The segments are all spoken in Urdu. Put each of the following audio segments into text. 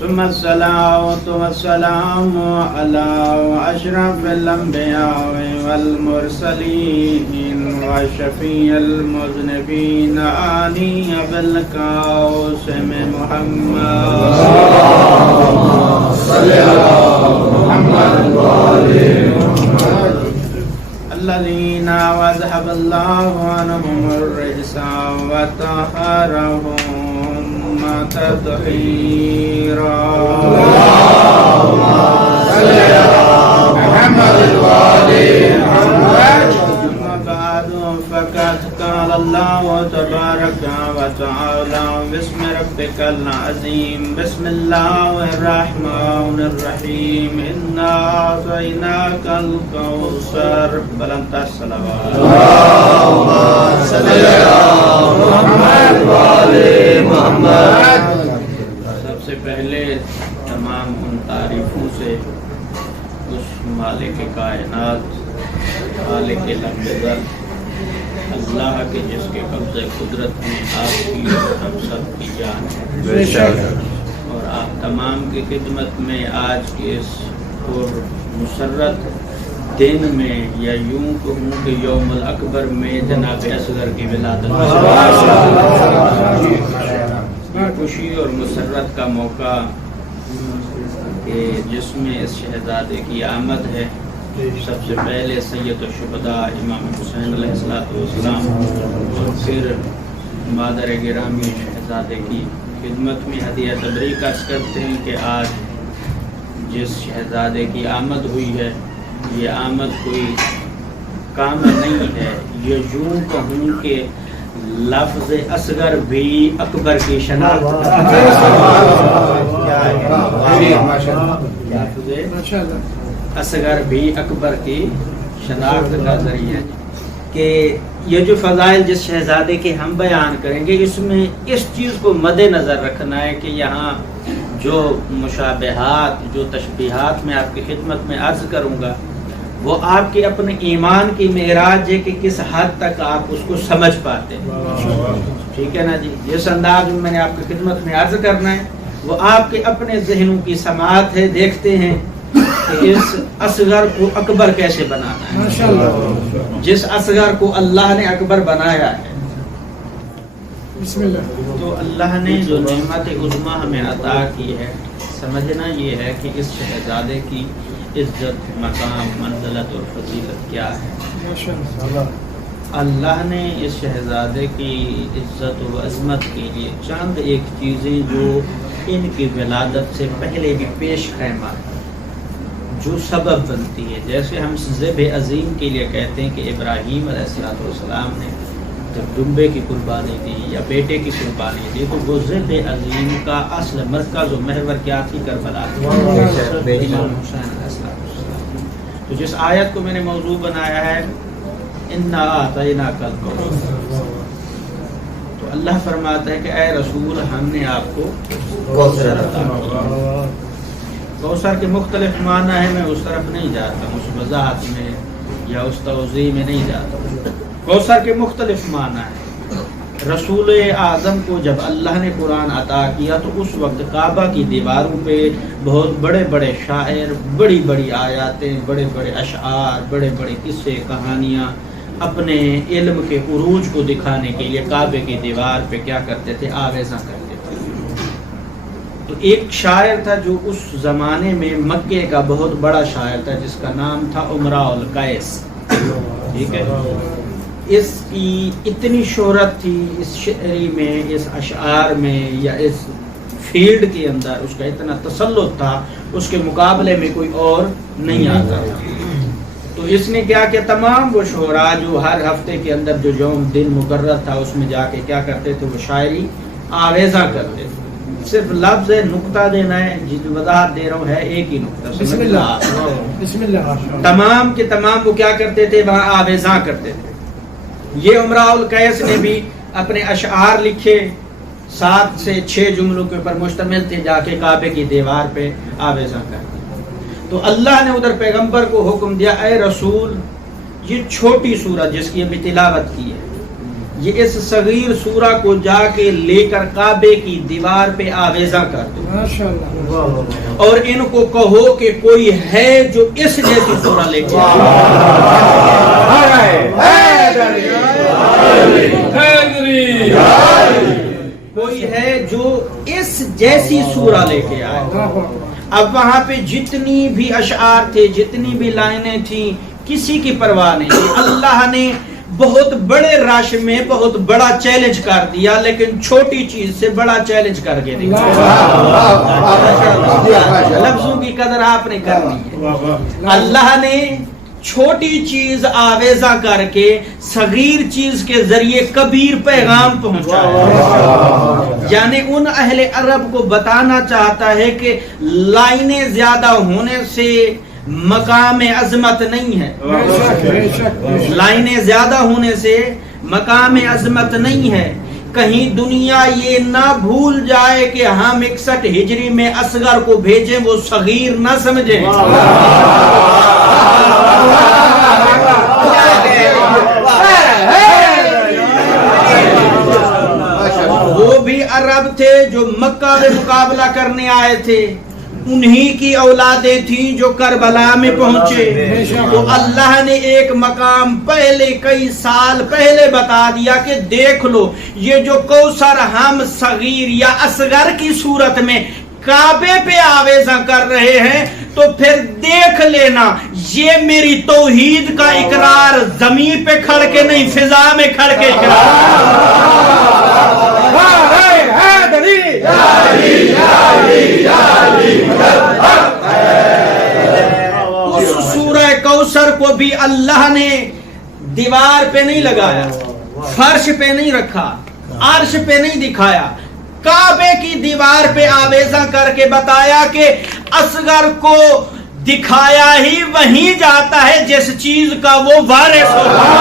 ثم الصلاة والسلام على أشرف الأنبياء والمرسلين وشفيع المذنبين آني بالقاسم محمد صلى محمد الذين وذهب الله عنهم الرجس وطهرهم تطهيرا اللهم صل على محمد وآل محمد. أما بعد فقد قال الله تبارك وتعالى بسم ربك العظيم بسم الله الرحمن الرحيم إنا أعطيناك الكوثر بلند الصلوات اللهم صل على محمد وآل محمد. سب سے پہلے تمام ان تعریفوں سے اس مالک کائنات خالق لمبر اللہ کے جس کے قبضہ قدرت میں آپ کی اور ہم سب کی جان ہے اور آپ تمام کی خدمت میں آج کے اس پر مسرت دن میں یا یوں کہوں کہ یوم الاکبر میں جناب اصغر کی ولادت خوشی اور مسرت کا موقع کہ جس میں اس شہزادے کی آمد ہے. سب سے پہلے سید الشہداء امام حسین علیہ السلام اور پھر مادر گرامی شہزادے کی خدمت میں ہدیہ تبریک عرض کرتے ہیں کہ آج جس شہزادے کی آمد ہوئی ہے یہ آمد کوئی کام نہیں ہے. یہ یوں کہوں کہ لفظ اصغر بھی اکبر کی شناخت اصغر بھی اکبر کی شناخت کا ذریعہ کہ یہ جو فضائل جس شہزادے کے ہم بیان کریں گے اس میں اس چیز کو مد نظر رکھنا ہے کہ یہاں جو مشابہات جو تشبیہات میں آپ کی خدمت میں عرض کروں گا وہ آپ کے اپنے ایمان کی معراج ہے کہ کس حد تک آپ اس کو سمجھ پاتے ہیں. ٹھیک ہے نا جی. جس انداز میں میں نے آپ کی خدمت میں عرض کرنا ہے وہ آپ کے اپنے ذہنوں کی سماعت ہے. دیکھتے ہیں کہ اس اصغر کو اکبر کیسے بنانا ہے. جس اصغر کو اللہ نے اکبر بنایا ہے بسم اللہ. تو اللہ نے جو نعمت عظمیٰ ہمیں عطا کی ہے سمجھنا یہ ہے کہ اس شہزادے کی عزت مقام منزلت اور فضیلت کیا ہے. اللہ نے اس شہزادے کی عزت و عظمت کے لیے چند ایک چیزیں جو ان کی ولادت سے پہلے بھی پیش خیمہ جو سبب بنتی ہے. جیسے ہم ذبح عظیم کے لیے کہتے ہیں کہ ابراہیم علیہ السلام نے جب ڈمبے کی قربانی دی یا بیٹے کی قربانی دی تو وہ ذبح عظیم کا اصل مرکز و محور کیا تھی؟ کربلا تھی. امام حسین علیہ السلام. تو جس آیت کو میں نے موضوع بنایا ہے انا اعطیناک الکوثر تو اللہ فرماتا ہے کہ اے رسول ہم نے آپ کو کوثر عطا کیا. کوثر کے مختلف معنی ہیں. میں اس طرف نہیں جاتا ہوں اس وضاحت میں یا اس توضیح میں نہیں جاتا ہوں. کوثر کے مختلف معنی ہیں. رسول اعظم کو جب اللہ نے قرآن عطا کیا تو اس وقت کعبہ کی دیواروں پہ بہت بڑے بڑے شاعر بڑی بڑی آیاتیں بڑے بڑے اشعار بڑے بڑے قصے کہانیاں اپنے علم کے عروج کو دکھانے کے لیے کعبے کی دیوار پہ کیا کرتے تھے؟ آویزاں کرتے تھے. تو ایک شاعر تھا جو اس زمانے میں مکے کا بہت بڑا شاعر تھا جس کا نام تھا امراء القیس. ٹھیک ہے. اس کی اتنی شہرت تھی اس شعری میں اس اشعار میں یا اس فیلڈ کے اندر اس کا اتنا تسلط تھا اس کے مقابلے میں کوئی اور نہیں آتا تھا. تو اس نے کیا کہ تمام وہ شعراء جو ہر ہفتے کے اندر جو یوم دن مقرر تھا اس میں جا کے کیا کرتے تھے وہ شاعری آویزاں کرتے تھے. صرف لفظ نقطہ دینا ہے جس وضاحت دے رہا ہوں ہے ایک ہی نقطہ. بسم اللہ. تمام کے تمام وہ کیا کرتے تھے وہاں آویزاں کرتے تھے. یہ امراء القیس نے بھی اپنے اشعار لکھے 7 سے 6 جملوں کے اوپر مشتمل تھے جا کے کعبے کی دیوار پہ آویزاں کرتے. تو اللہ نے ادھر پیغمبر کو حکم دیا اے رسول یہ چھوٹی سورت جس کی ابھی تلاوت کی ہے یہ اس صغیر سورہ کو جا کے لے کر کعبے کی دیوار پہ آویزاں کر دو اور ان کو کہو کہ کوئی ہے جو اس جیسی سورہ لے کے کوئی ہے جو اس جیسی سورہ لے کے آئے. اب وہاں پہ جتنی بھی اشعار تھے، جتنی بھی لائنیں تھیں، کسی کی پرواہ نہیں. اللہ نے بہت بڑے رش میں بہت بڑا چیلنج کر دیا، لیکن چھوٹی چیز سے بڑا چیلنج کر کے لفظوں کی قدر آپ نے کرنی ہے. اللہ نے چھوٹی چیز آویزہ کر کے صغیر چیز کے ذریعے کبیر پیغام پہنچایا. یعنی ان اہل عرب کو بتانا چاہتا ہے کہ لائنیں زیادہ ہونے سے مقام عظمت نہیں ہے، لائنیں زیادہ ہونے سے مقام عظمت نہیں ہے. کہیں دنیا یہ نہ بھول جائے کہ ہم 61 ہجری میں اصغر کو بھیجیں، وہ صغیر نہ سمجھیں. وہ بھی عرب تھے جو مکہ میں مقابلہ کرنے آئے تھے، انہی کی اولادیں تھیں جو کربلا میں پہنچے. تو اللہ نے ایک مقام پہلے کئی سال پہلے بتا دیا کہ دیکھ لو یہ جو کوثر ہم صغیر یا اصغر کی صورت میں کعبے پہ آویزاں کر رہے ہیں، تو پھر دیکھ لینا یہ میری توحید کا اقرار زمین پہ کھڑ کے نہیں، فضا میں کھڑ کے اقرار. اس سورہ کوثر کو بھی اللہ نے دیوار پہ نہیں لگایا، فرش پہ نہیں رکھا، عرش پہ نہیں دکھایا، کعبے کی دیوار پہ آویزاں کر کے بتایا کہ اصغر کو دکھایا ہی وہیں جاتا ہے جس چیز کا وہ وارث ہوتا ہے.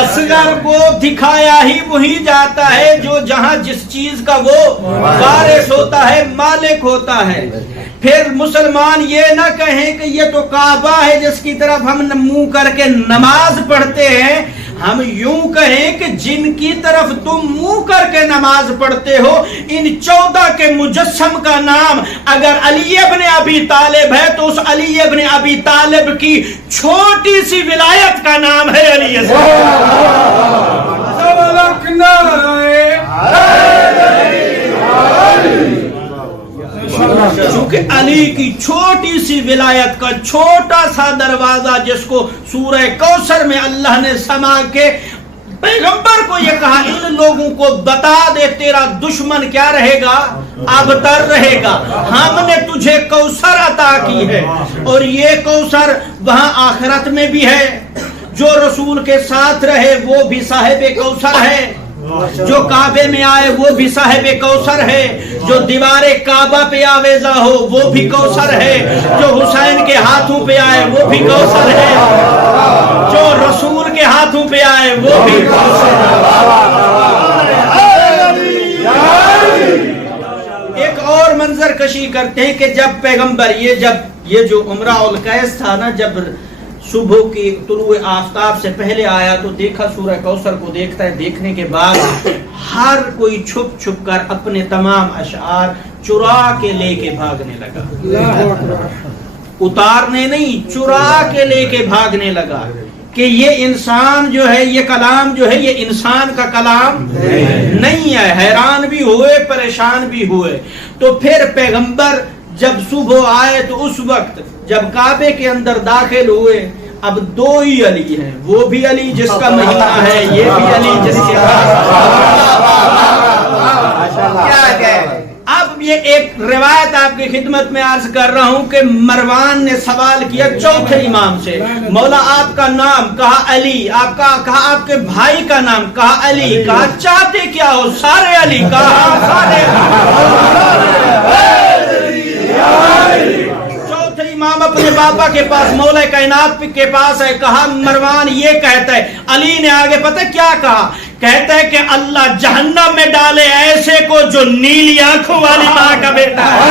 اصغر کو دکھایا ہی وہیں جاتا ہے جو جہاں جس چیز کا وہ وارث ہوتا ہے، مالک ہوتا ہے. پھر مسلمان یہ نہ کہیں کہ یہ تو کعبہ ہے جس کی طرف ہم منہ کر کے نماز پڑھتے ہیں. ہم یوں کہیں کہ جن کی طرف تم منہ کر کے نماز پڑھتے ہو، ان 14 کے مجسم کا نام اگر علی ابن ابی طالب ہے تو اس علی ابن ابی طالب کی چھوٹی سی ولایت کا نام ہے علی. چونکہ علی کی چھوٹی سی ولایت کا چھوٹا سا دروازہ جس کو سورہ کوثر میں اللہ نے سما کے پیغمبر کو یہ کہا ان لوگوں کو بتا دے تیرا دشمن کیا رہے گا، ابتر رہے گا. ہم نے تجھے کوثر عطا کی ہے اور یہ کوثر وہاں آخرت میں بھی ہے. جو رسول کے ساتھ رہے وہ بھی صاحب کوثر ہے، جو کعبے میں آئے وہ بھی صاحب کوثر ہے، جو دیوار کعبہ پہ آویزہ ہو وہ بھی کوثر ہے، جو حسین کے ہاتھوں پہ آئے وہ بھی کوثر ہے، جو رسول کے ہاتھوں پہ آئے وہ بھی کوثر ہے. ایک اور منظر کشی کرتے ہیں کہ جب پیغمبر یہ جو عمرہ القیس تھا نا، جب صبح کی طلوع آفتاب سے پہلے آیا تو دیکھا سورہ کوثر کو دیکھتا ہے. دیکھنے کے بعد ہر کوئی چھپ چھپ کر اپنے تمام اشعار چرا کے لے کے بھاگنے لگا. اتارنے نہیں، چرا کے لے کے بھاگنے لگا کہ یہ انسان جو ہے، یہ کلام جو ہے، یہ انسان کا کلام نہیں ہے. حیران بھی ہوئے، پریشان بھی ہوئے. تو پھر پیغمبر جب صبح آئے تو اس وقت جب کعبے کے اندر داخل ہوئے، اب دو ہی علی ہیں، وہ بھی علی جس کا مہینہ ہے، یہ بھی علی جس کے اب یہ ایک روایت آپ کی خدمت میں عرض کر رہا ہوں کہ مروان نے سوال کیا چوتھے امام سے، مولا آپ کا نام؟ کہا علی. آپ کا کہا آپ کے بھائی کا نام؟ کہا علی. کہا چاہتے کیا ہو؟ سارے علی. کہا سارے علی. چوتھے امام اپنے بابا کے پاس، مولا کائنات کے پاس ہے. کہا مروان یہ کہتا ہے. علی نے آگے پتہ کیا کہا؟ کہتا ہے کہ اللہ جہنم میں ڈالے ایسے کو جو نیلی آنکھوں والی ماں کا بیٹا ہے.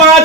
5,